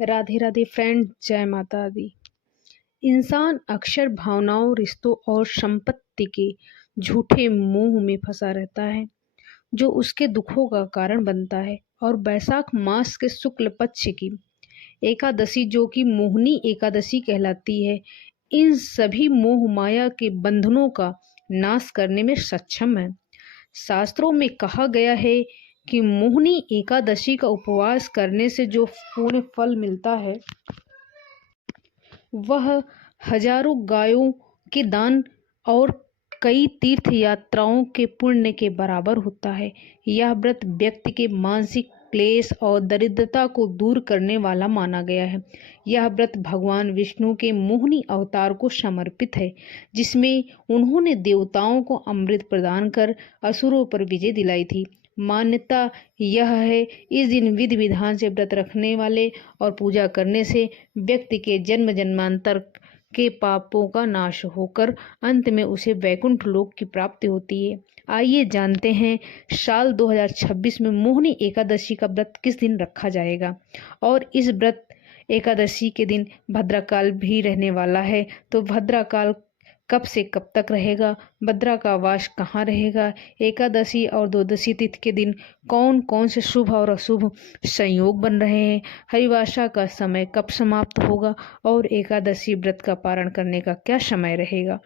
Radhe Radhe friend, जय माता दी। इंसान अक्सर भावनाओं, रिश्तों और संपत्ति के झूठे मोह में फंसा रहता है, जो उसके दुखों का कारण बनता है। और बैसाख मास के शुक्ल पक्ष की एकादशी, जो कि मोहिनी एकादशी कहलाती है, इन सभी मोह माया के बंधनों का नाश करने में सक्षम है। शास्त्रों में कहा गया है कि मोहिनी एकादशी का उपवास करने से जो पुण्य फल मिलता है वह हजारों गायों के दान और कई तीर्थ यात्राओं के पुण्य के बराबर होता है। यह व्रत व्यक्ति के मानसिक क्लेश और दरिद्रता को दूर करने वाला माना गया है। यह व्रत भगवान विष्णु के मोहिनी अवतार को समर्पित है, जिसमें उन्होंने देवताओं को अमृत प्रदान कर असुरों पर विजय दिलाई थी। मान्यता यह है, इस दिन विधि विधान से व्रत रखने वाले और पूजा करने से व्यक्ति के जन्म जन्मांतर के पापों का नाश होकर अंत में उसे वैकुंठ लोक की प्राप्ति होती है। आइए जानते हैं साल 2026 में मोहिनी एकादशी का व्रत किस दिन रखा जाएगा। और इस व्रत एकादशी के दिन भद्राकाल भी रहने वाला है, तो भद्राकाल कब से कब तक रहेगा, भद्रा का वास कहाँ रहेगा, एकादशी और द्वादशी तिथि के दिन कौन कौन से शुभ और अशुभ संयोग बन रहे हैं, हरिवासा का समय कब समाप्त होगा और एकादशी व्रत का पारण करने का क्या समय रहेगा।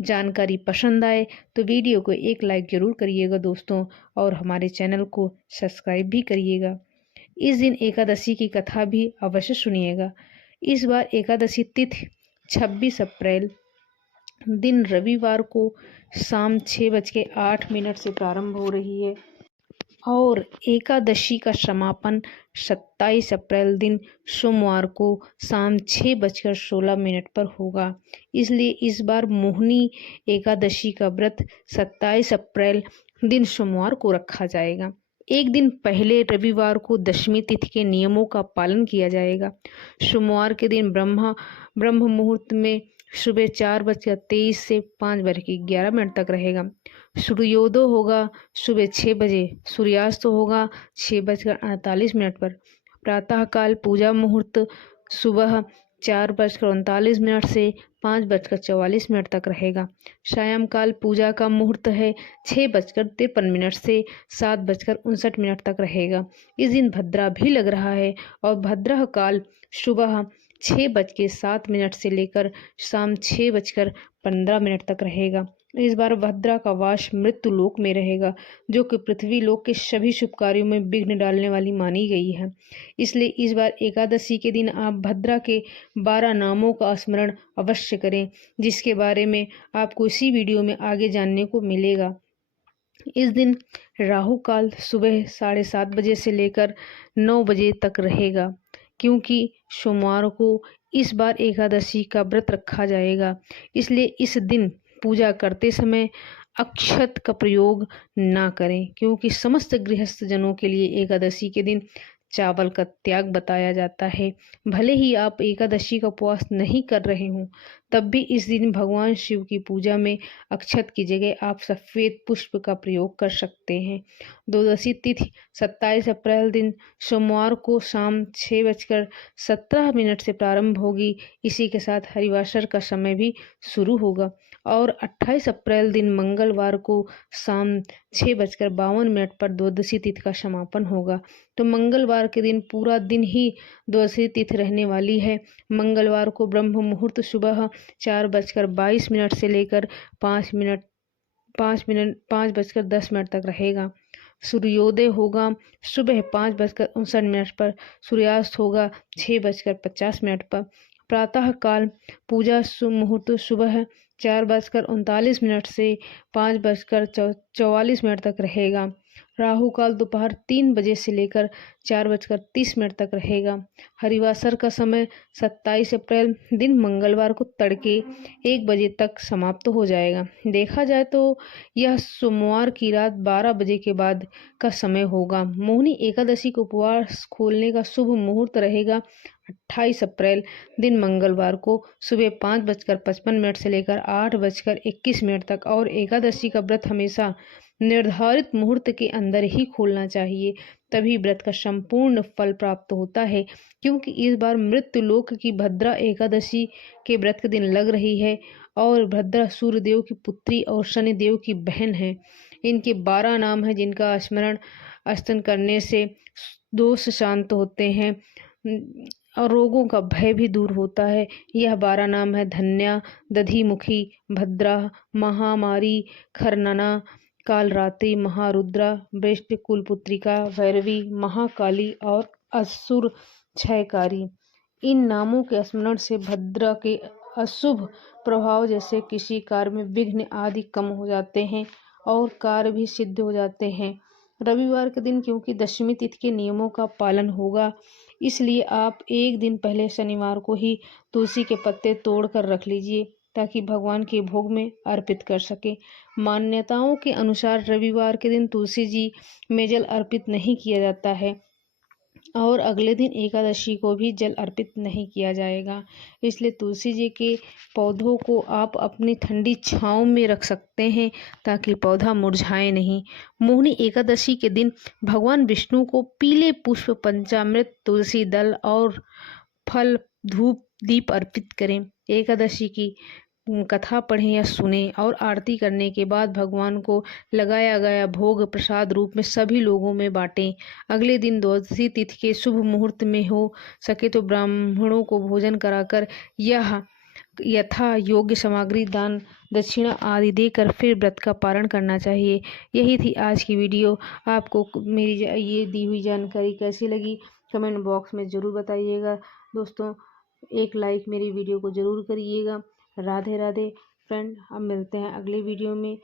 जानकारी पसंद आए तो वीडियो को एक लाइक जरूर करिएगा दोस्तों, और हमारे चैनल को सब्सक्राइब भी करिएगा। इस दिन एकादशी की कथा भी अवश्य सुनिएगा। इस बार एकादशी तिथि 26 अप्रैल दिन रविवार को शाम 6:08 से प्रारंभ हो रही है और एकादशी का समापन 27 अप्रैल दिन सोमवार को शाम 6:16 पर होगा। इसलिए इस बार मोहिनी एकादशी का व्रत 27 अप्रैल दिन सोमवार को रखा जाएगा। एक दिन पहले रविवार को दशमी तिथि के नियमों का पालन किया जाएगा। सोमवार के दिन ब्रह्म मुहूर्त में सुबह 4:23 से 5:11 तक रहेगा। सूर्योदय होगा सुबह 6 बजे, सूर्यास्त होगा 6:48 पर। प्रातःकाल पूजा मुहूर्त सुबह 4:39 से 5:44 तक रहेगा। सायंकाल पूजा का मुहूर्त है 6:53 से 7:59 तक रहेगा। इस दिन भद्रा भी लग रहा है और भद्रा काल सुबह 6:07 से लेकर शाम 6:15 तक रहेगा। इस बार भद्रा का वास मृत्यु लोक में रहेगा, जो कि पृथ्वी लोक के सभी शुभ कार्यों में विघ्न डालने वाली मानी गई है। इसलिए इस बार एकादशी के दिन आप भद्रा के 12 नामों का स्मरण अवश्य करें, जिसके बारे में आपको इसी वीडियो में आगे जानने को मिलेगा। इस दिन राहु काल सुबह 7:30 बजे से लेकर 9 बजे तक रहेगा, क्योंकि सोमवार को इस बार एकादशी का व्रत रखा जाएगा। इसलिए इस दिन पूजा करते समय अक्षत का प्रयोग ना करें, क्योंकि समस्त गृहस्थ जनों के लिए एकादशी के दिन चावल का त्याग बताया जाता है। भले ही आप एकादशी का उपवास नहीं कर रहे हों, तब भी इस दिन भगवान शिव की पूजा में अक्षत की जगह आप सफ़ेद पुष्प का प्रयोग कर सकते हैं। द्वादशी तिथि 27 अप्रैल दिन सोमवार को शाम 6:17 से प्रारंभ होगी। इसी के साथ हरिवासर का समय भी शुरू होगा और 28 अप्रैल दिन मंगलवार को शाम 6:52 पर द्वादशी तिथि का समापन होगा। तो मंगलवार के दिन पूरा दिन ही द्वादशी तिथि रहने वाली है। मंगलवार को ब्रह्म मुहूर्त सुबह 4:22 से लेकर 5:10 तक रहेगा। सूर्योदय होगा सुबह 5:59 पर, सूर्यास्त होगा 6:50 पर। प्रातः काल पूजा मुहूर्त सुबह 4:39 से 5:44 तक रहेगा। राहु काल दोपहर 3 बजे से लेकर 4:30 तक रहेगा। हरिवासर का समय 27 अप्रैल दिन मंगलवार को तड़के 1 बजे तक समाप्त हो जाएगा। देखा जाए तो यह सोमवार की रात 12 बजे के बाद का समय होगा। मोहिनी एकादशी को उपवास खोलने का शुभ मुहूर्त रहेगा 28 अप्रैल दिन मंगलवार को सुबह 5:55 से लेकर 8:21 तक। और एकादशी का व्रत हमेशा निर्धारित मुहूर्त के अंदर ही खोलना चाहिए, तभी व्रत का संपूर्ण फल प्राप्त होता है। क्योंकि इस बार मृत्यु लोक की भद्रा एकादशी के व्रत के दिन लग रही है और भद्रा सूर्यदेव की पुत्री और शनिदेव की बहन है। इनके 12 नाम हैं जिनका स्मरण स्तन करने से दोष शांत होते हैं और रोगों का भय भी दूर होता है। यह 12 नाम है धन्या, दधिमुखी, भद्रा, महामारी, खरनना, कालरात्रि, महारुद्रा, वृष्टि, कुलपुत्रिका, भैरवी, महाकाली और असुर क्षयकारी। इन नामों के स्मरण से भद्रा के अशुभ प्रभाव जैसे किसी कार्य में विघ्न आदि कम हो जाते हैं और कार्य भी सिद्ध हो जाते हैं। रविवार के दिन क्योंकि दशमी तिथि के नियमों का पालन होगा, इसलिए आप एक दिन पहले शनिवार को ही तुलसी के पत्ते तोड़ कर रख लीजिए ताकि भगवान के भोग में अर्पित कर सके। मान्यताओं के अनुसार रविवार के दिन तुलसी जी में जल अर्पित नहीं किया जाता है और अगले दिन एकादशी को भी जल अर्पित नहीं किया जाएगा। इसलिए तुलसी जी के पौधों को आप अपनी ठंडी छांव में रख सकते हैं ताकि पौधा मुरझाए नहीं। मोहिनी एकादशी के दिन भगवान विष्णु को पीले पुष्प, पंचामृत, तुलसी दल और फल, धूप, दीप अर्पित करें। एकादशी की कथा पढ़ें या सुनें और आरती करने के बाद भगवान को लगाया गया भोग प्रसाद रूप में सभी लोगों में बांटें। अगले दिन द्वादशी तिथि के शुभ मुहूर्त में हो सके तो ब्राह्मणों को भोजन कराकर यह यथा योग्य सामग्री, दान, दक्षिणा आदि देकर फिर व्रत का पारण करना चाहिए। यही थी आज की वीडियो। आपको मेरी ये दी हुई जानकारी कैसी लगी कमेंट बॉक्स में ज़रूर बताइएगा। दोस्तों, एक लाइक मेरी वीडियो को ज़रूर करिएगा। राधे राधे फ्रेंड, हम मिलते हैं अगले वीडियो में।